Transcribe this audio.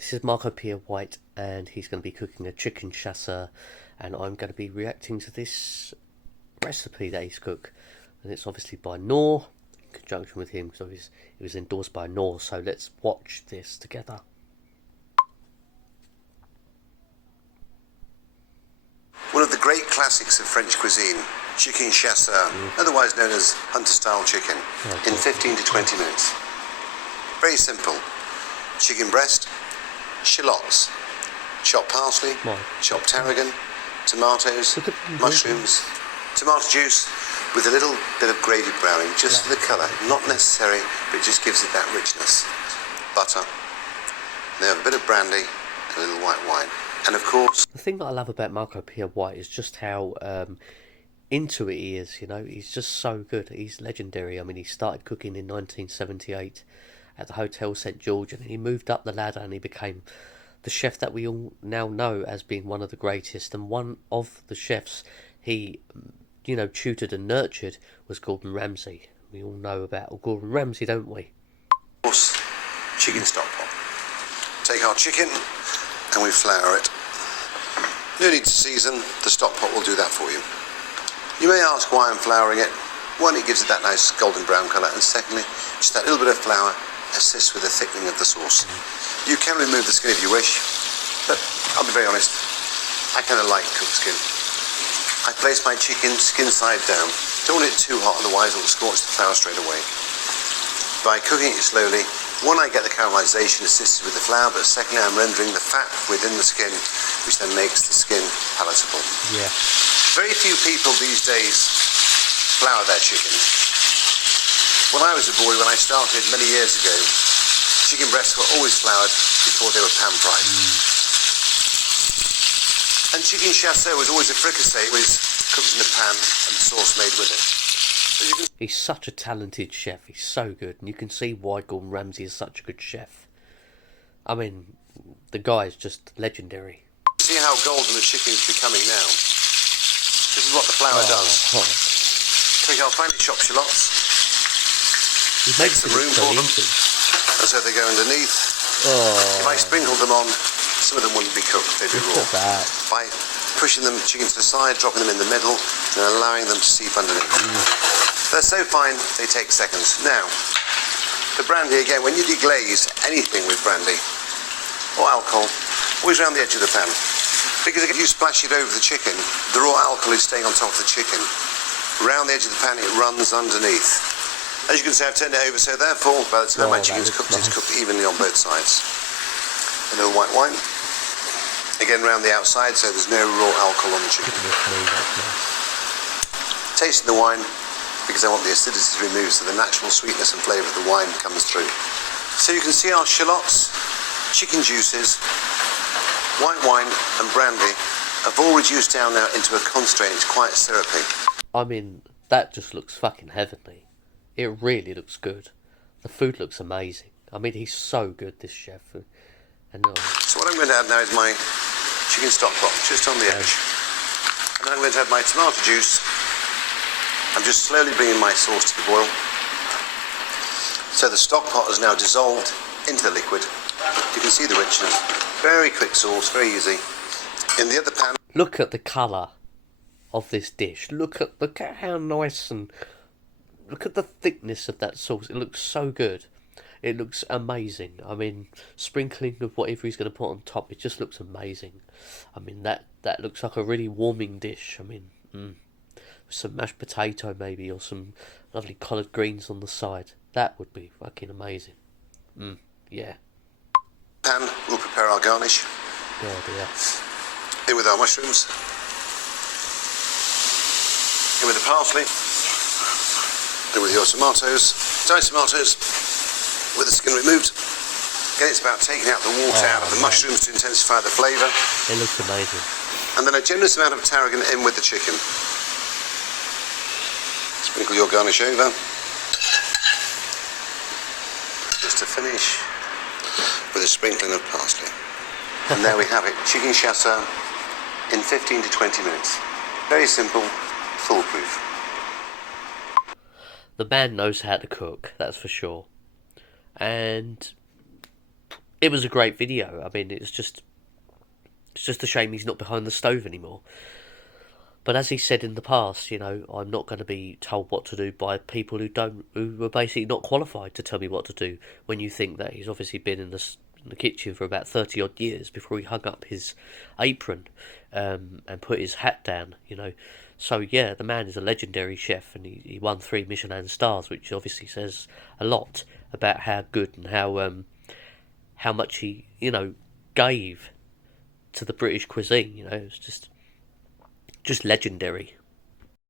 This is Marco Pierre White, and he's going to be cooking a chicken chasseur, and I'm going to be reacting to this recipe that he's cooked. And it's obviously by Knorr, in conjunction with him, so it was endorsed by Knorr. So let's watch this together. One of the great classics of French cuisine, chicken chasseur, otherwise known as hunter-style chicken, in 15 to 20 minutes. Very simple. Chicken breast, shallots, chopped parsley, chopped tarragon, tomatoes, mushrooms, tomato juice with a little bit of grated browning, just for the colour, not necessary, but it just gives it that richness. Butter, they have a bit of brandy, and a little white wine. And of course, the thing that I love about Marco Pierre White is just how into it he is. You know, he's just so good. He's legendary. I mean, he started cooking in 1978 at the Hotel St George, and he moved up the ladder and he became the chef that we all now know as being one of the greatest. And one of the chefs he, tutored and nurtured was Gordon Ramsay. We all know about Gordon Ramsay, don't we? of course, chicken stock pot. Take our chicken and we flour it. No need to season, the stock pot will do that for you. You may ask why I'm flouring it. One, it gives it that nice golden brown colour, and secondly, just that little bit of flour assists with the thickening of the sauce. You can remove the skin if you wish, but I'll be very honest, I kind of like cooked skin. I place my chicken skin side down. Don't want it too hot, otherwise it will scorch the flour straight away. By cooking it slowly, one, I get the caramelization assisted with the flour, but secondly, I'm rendering the fat within the skin, which then makes the skin palatable. Yeah. Very few people these days flour their chickens. When I was a boy, when I started many years ago, chicken breasts were always floured before they were pan-fried. And chicken chasseur was always a fricassee. It was cooked in a pan and the sauce made with it. He's such a talented chef. He's so good, and you can see why Gordon Ramsay is such a good chef. I mean, the guy is just legendary. See how golden the chicken is becoming now. This is what the flour does. Take our finely chopped shallots. He Make makes some room for them, and so they go underneath. If I sprinkled them on, some of them wouldn't be cooked, they'd be raw. By pushing them chicken to the side, dropping them in the middle, and allowing them to seep underneath. They're so fine, they take seconds. Now, the brandy, again, when you deglaze anything with brandy or alcohol, always around the edge of the pan. Because if you splash it over the chicken, the raw alcohol is staying on top of the chicken. Around the edge of the pan, it runs underneath. As you can see, I've turned it over, so therefore, by the time my chicken's cooked, it's cooked evenly on both sides. A little white wine. Again, round the outside, so there's no raw alcohol on the chicken. Tasting the wine, because I want the acidity removed, so the natural sweetness and flavour of the wine comes through. So you can see our shallots, chicken juices, white wine and brandy have all reduced down now into a concentrate. It's quite syrupy. I mean, that just looks fucking heavenly. It really looks good. The food looks amazing. I mean, he's so good, this chef. And so what I'm going to add now is my chicken stock pot, just on the edge. And then I'm going to add my tomato juice. I'm just slowly bringing my sauce to the boil. So the stock pot is now dissolved into the liquid. You can see the richness. Very quick sauce, very easy. In the other pan... Look at the colour of this dish. Look at how nice and... Look at the thickness of that sauce. It looks so good. It looks amazing. I mean, sprinkling of whatever he's going to put on top, it just looks amazing. I mean, that looks like a really warming dish. I mean, some mashed potato maybe, or some lovely collard greens on the side. That would be fucking amazing. Yeah. Pan, we'll prepare our garnish. Oh dear. In with our mushrooms. In with the parsley. In with your tomatoes. Diced tomatoes with the skin removed. Again, it's about taking out the water out of the mushrooms to intensify the flavour. It looks amazing. And then a generous amount of tarragon in with the chicken. Sprinkle your garnish over. Just to finish with a sprinkling of parsley. And there we have it, chicken chasseur in 15 to 20 minutes. Very simple, foolproof. The man knows how to cook, that's for sure. And it was a great video. I mean, it's just a shame he's not behind the stove anymore. But as he said in the past, I'm not going to be told what to do by people who were basically not qualified to tell me what to do. When you think that he's obviously been in the kitchen for about 30 odd years before he hung up his apron and put his hat down. So yeah, the man is a legendary chef, and he won 3 Michelin stars, which obviously says a lot about how good and how much he gave to the British cuisine. It's just legendary.